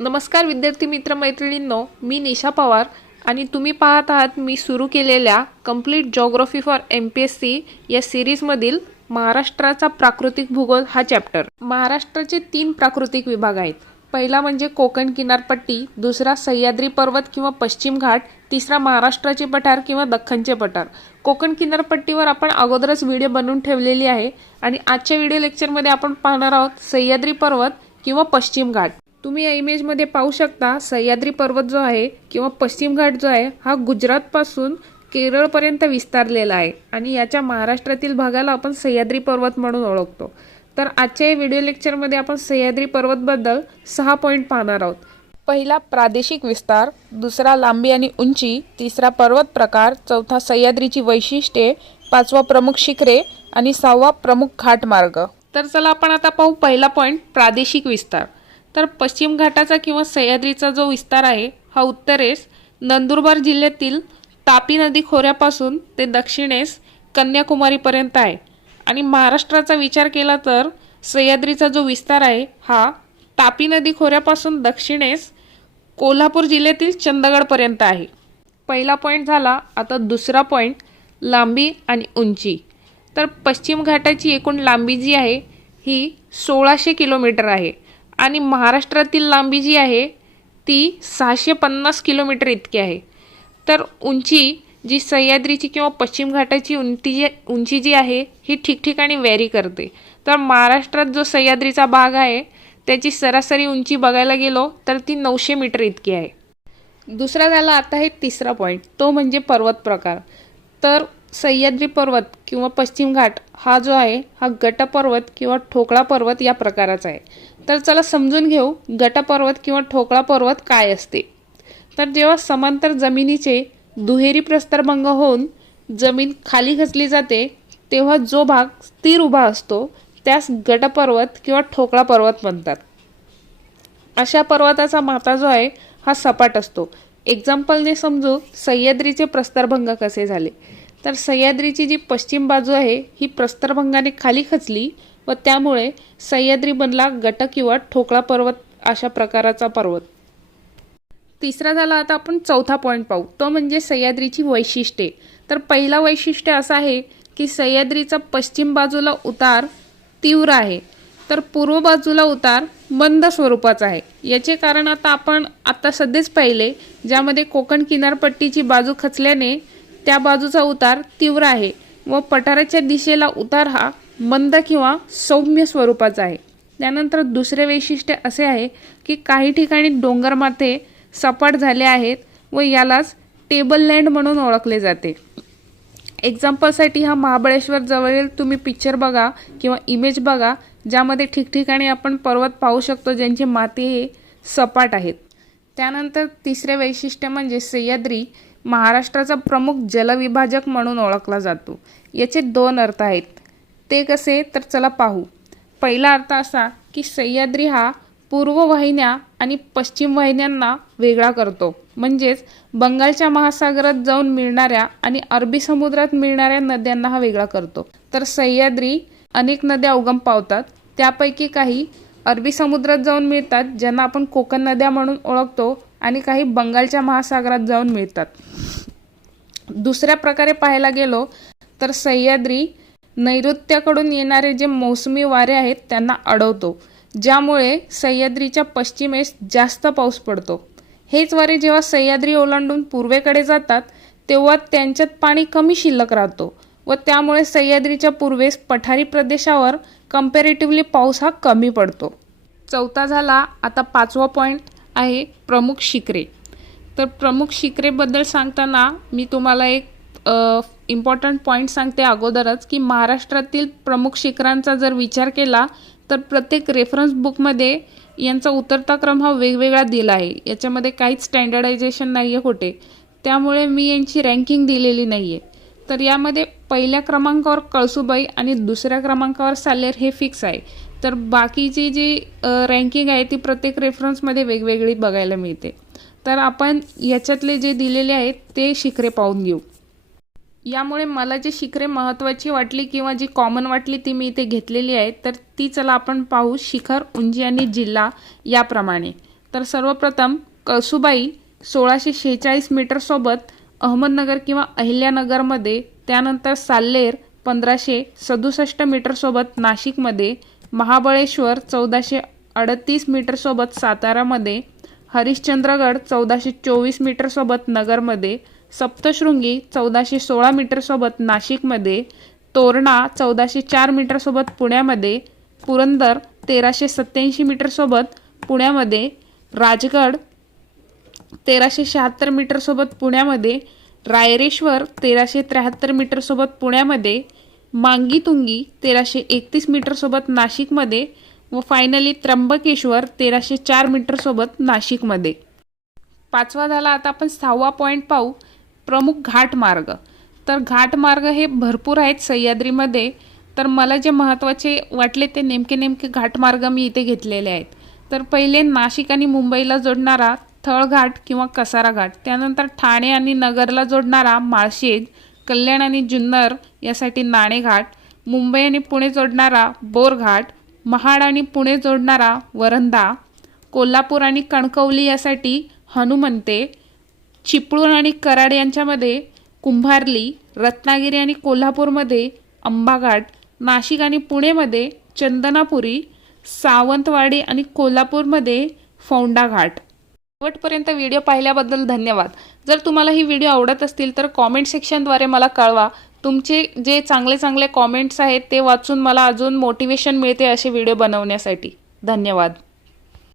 नमस्कार विद्यार्थी मित्र मैत्रिणींनो मी निशा पवार आणि तुम्ही पाहत आहात मी सुरू केलेल्या complete geography for M P S C या सिरीजमधील महाराष्ट्राचा प्राकृतिक भूगोल हा चॅप्टर महाराष्ट्राचे तीन प्राकृतिक विभाग आहेत. पहिला म्हणजे कोकण किनारपट्टी दुसरा सह्याद्री पर्वत किंवा पश्चिम घाट तिसरा महाराष्ट्राचे पठार किंवा दख्खनचे पठार. कोकण किनारपट्टीवर आपण अगोदरच व्हिडिओ बनवून ठेवलेली आहे आणि आजच्या व्हिडिओ लेक्चरमध्ये आपण पाहणार आहोत सह्याद्री पर्वत किंवा पश्चिम घाट. तुम्ही या इमेजमध्ये पाहू शकता सह्याद्री पर्वत जो आहे किंवा पश्चिम घाट जो आहे हा गुजरातपासून केरळपर्यंत विस्तारलेला आहे. आणि याच्या महाराष्ट्रातील भागाला आपण सह्याद्री पर्वत म्हणून ओळखतो. तर आजच्या या व्हिडिओ लेक्चरमध्ये आपण सह्याद्री पर्वतबद्दल सहा पॉईंट पाहणार आहोत. पहिला प्रादेशिक विस्तार दुसरा लांबी आणि उंची तिसरा पर्वत प्रकार चौथा सह्याद्रीची वैशिष्ट्ये पाचवा प्रमुख शिखरे आणि सहावा प्रमुख घाटमार्ग. तर चला आपण आता पाहू पहिला पॉईंट प्रादेशिक विस्तार. तर पश्चिम घाटाचा किंवा सह्याद्रीचा जो विस्तार आहे हा उत्तरेस नंदुरबार जिल्ह्यातील तापी नदी खोऱ्यापासून ते दक्षिणेस कन्याकुमारीपर्यंत आहे. आणि महाराष्ट्राचा विचार केला तर सह्याद्रीचा जो विस्तार आहे हा तापी नदी खोऱ्यापासून दक्षिणेस कोल्हापूर जिल्ह्यातील चंदगडपर्यंत आहे. पहिला पॉईंट झाला आता दुसरा पॉईंट लांबी आणि उंची. तर पश्चिम घाटाची एकूण लांबी जी आहे ही सोळाशे किलोमीटर आहे. आणि महाराष्ट्रातील लांबी जी आहे ती सहाशे पन्नास किलोमीटर इतकी आहे. तर उंची जी सह्याद्रीची किंवा पश्चिम घाटाची उंची जी उंची जी आहे ही ठिकठिकाणी व्हॅरी करते. तर महाराष्ट्रात जो सह्याद्रीचा भाग आहे त्याची सरासरी उंची बघायला गेलो तर ती नऊशे मीटर इतकी आहे. दुसरा झाला आता आहे तिसरा पॉईंट तो म्हणजे पर्वत प्रकार. तर सह्याद्री पर्वत किंवा पश्चिम घाट हा जो आहे हा गटपर्वत किंवा ठोकळा पर्वत या प्रकाराचा आहे. तर चला समजून घेऊ गटपर्वत किंवा ठोकळा पर्वत काय असते. तर जेव्हा समांतर जमिनीचे दुहेरी प्रस्तरभंग होऊन जमीन खाली खचली जाते तेव्हा जो भाग स्थिर उभा असतो त्यास गटपर्वत किंवा ठोकळा पर्वत म्हणतात. अशा पर्वताचा माथा जो आहे हा सपाट असतो. एक्झाम्पलने समजू सह्याद्रीचे प्रस्तरभंग कसे झाले? तर सह्याद्रीची जी पश्चिम बाजू आहे ही प्रस्तरभंगाने खाली खचली व त्यामुळे सह्याद्री बनला गट किंवा ठोकळा पर्वत अशा प्रकाराचा पर्वत. तिसरा झाला आता आपण चौथा पॉईंट पाहू. तो म्हणजे सह्याद्रीची वैशिष्ट्ये. तर पहिला वैशिष्ट्य असं आहे की सह्याद्रीचा पश्चिम बाजूला उतार तीव्र आहे. तर पूर्व बाजूला उतार मंद स्वरूपाचा आहे. याचे कारण आता आपण आता सध्याच पाहिले ज्यामध्ये कोकण किनारपट्टीची बाजू खचल्याने त्या बाजूचा उतार तीव्र आहे व पठाराच्या दिशेला उतार हा मंद किंवा सौम्य स्वरूपाचा आहे. त्यानंतर दुसरे वैशिष्ट्य असे आहे की काही ठिकाणी डोंगरमाथे सपाट झाले आहेत व यालाच टेबल लँड म्हणून ओळखले जाते. एक्झाम्पलसाठी हा महाबळेश्वर जवळील तुम्ही पिक्चर बघा किंवा इमेज बघा ज्यामध्ये ठिकठिकाणी आपण पर्वत पाहू शकतो ज्यांची माती हे सपाट आहेत. त्यानंतर तिसरे वैशिष्ट्य म्हणजे सह्याद्री महाराष्ट्राचा प्रमुख जलविभाजक म्हणून ओळखला जातो. याचे दोन अर्थ आहेत. ते कसे तर चला पाहू. पहिला अर्थ असा की सह्याद्री हा पूर्व वाहिन्या आणि पश्चिम वाहिन्यांना वेगळा करतो. म्हणजेच बंगालच्या महासागरात जाऊन मिळणाऱ्या आणि अरबी समुद्रात मिळणाऱ्या नद्यांना हा वेगळा करतो. तर सह्याद्री अनेक नद्या उगम पावतात. त्यापैकी काही अरबी समुद्रात जाऊन मिळतात ज्यांना आपण कोकण नद्या म्हणून ओळखतो आणि काही बंगालच्या महासागरात जाऊन मिळतात. दुसऱ्या प्रकारे पाहायला गेलो तर सह्याद्री नैऋत्याकडून येणारे जे मोसमी वारे आहेत त्यांना अडवतो. ज्यामुळे सह्याद्रीच्या पश्चिमेस जास्त पाऊस पडतो. हेच वारे जेव्हा सह्याद्री ओलांडून पूर्वेकडे जातात तेव्हा त्यांच्यात पाणी कमी शिल्लक राहतो व त्यामुळे सह्याद्रीच्या पूर्वेस पठारी प्रदेशावर कम्पॅरेटिव्हली पाऊस हा कमी पडतो. चौथा झाला आता पाचवा पॉईंट आहे प्रमुख शिखरे. तर प्रमुख शिखरेबद्दल सांगताना मी तुम्हाला एक इम्पॉर्टंट पॉईंट सांगते अगोदरच की महाराष्ट्रातील प्रमुख शिखरांचा जर विचार केला तर प्रत्येक रेफरन्स बुकमध्ये यांचा उतरता क्रम हा वेगवेगळा दिला आहे. याच्यामध्ये काहीच स्टँडर्डायझेशन नाही आहे कुठे त्यामुळे मी यांची रँकिंग दिलेली नाही आहे तर यामध्ये पहिल्या क्रमांकावर कळसुबाई आणि दुसऱ्या क्रमांकावर सालेर हे फिक्स आहे. तर बाकीची जी रँकिंग आहे ती प्रत्येक रेफरन्समध्ये वेगवेगळी बघायला मिळते. तर आपण याच्यातले जे दिलेले आहेत ते शिखरे पाहून घेऊ. यामुळे मला जी शिखरे महत्त्वाची वाटली किंवा जी कॉमन वाटली ती मी इथे घेतलेली आहे तर ती चला आपण पाहू शिखर उंची आणि जिल्हा याप्रमाणे. तर सर्वप्रथम कळसुबाई सोळाशे शेहेचाळीस मीटरसोबत अहमदनगर किंवा अहिल्यानगरमध्ये त्यानंतर साल्लेर पंधराशे सदुसष्ट मीटरसोबत नाशिकमध्ये महाबळेश्वर चौदाशे अडतीस मीटरसोबत सातारामध्ये हरिश्चंद्रगड चौदाशे चोवीस मीटरसोबत नगरमध्ये सप्तशृंगी चौदाशे सोळा मीटरसोबत नाशिकमध्ये तोरणा चौदाशे चार मीटरसोबत पुण्यामध्ये पुरंदर तेराशे सत्याऐंशी मीटरसोबत पुण्यामध्ये राजगड तेराशे शहात्तर मीटरसोबत पुण्यामध्ये रायरेश्वर तेराशे त्र्याहत्तर मीटरसोबत पुण्यामध्ये मांगीतुंगी तेराशे एकतीस मीटरसोबत नाशिकमध्ये व फायनली त्र्यंबकेश्वर तेराशे चार मीटरसोबत नाशिकमध्ये. पाचवा झाला आता आपण सहावा पॉईंट पाहू. प्रमुख घाटमार्ग तर घाटमार्ग हे भरपूर आहेत सह्याद्रीमध्ये. तर मला जे महत्त्वाचे वाटले ते नेमके नेमके घाटमार्ग मी इथे घेतलेले आहेत. तर पहिले नाशिक आणि मुंबईला जोडणारा थळघाट किंवा कसारा घाट त्यानंतर ठाणे आणि नगरला जोडणारा माळशेज कल्याण आणि जुन्नर यासाठी नाणेघाट मुंबई आणि पुणे जोडणारा बोरघाट महाड आणि पुणे जोडणारा वरंधा कोल्हापूर आणि कणकवली यासाठी हनुमंते चिपळूण आणि कराड यांच्यामध्ये कुंभारली रत्नागिरी आणि कोल्हापूरमध्ये अंबाघाट नाशिक आणि पुणेमध्ये चंदनापुरी सावंतवाडी आणि कोल्हापूरमध्ये फौंडा घाट शेवटपर्यंत व्हिडिओ पाहिल्याबद्दल धन्यवाद. जर तुम्हाला ही व्हिडिओ आवडत असतील तर कॉमेंट सेक्शनद्वारे मला कळवा. तुमचे जे चांगले चांगले कॉमेंट्स आहेत ते वाचून मला अजून मोटिवेशन मिळते असे व्हिडिओ बनवण्यासाठी. धन्यवाद.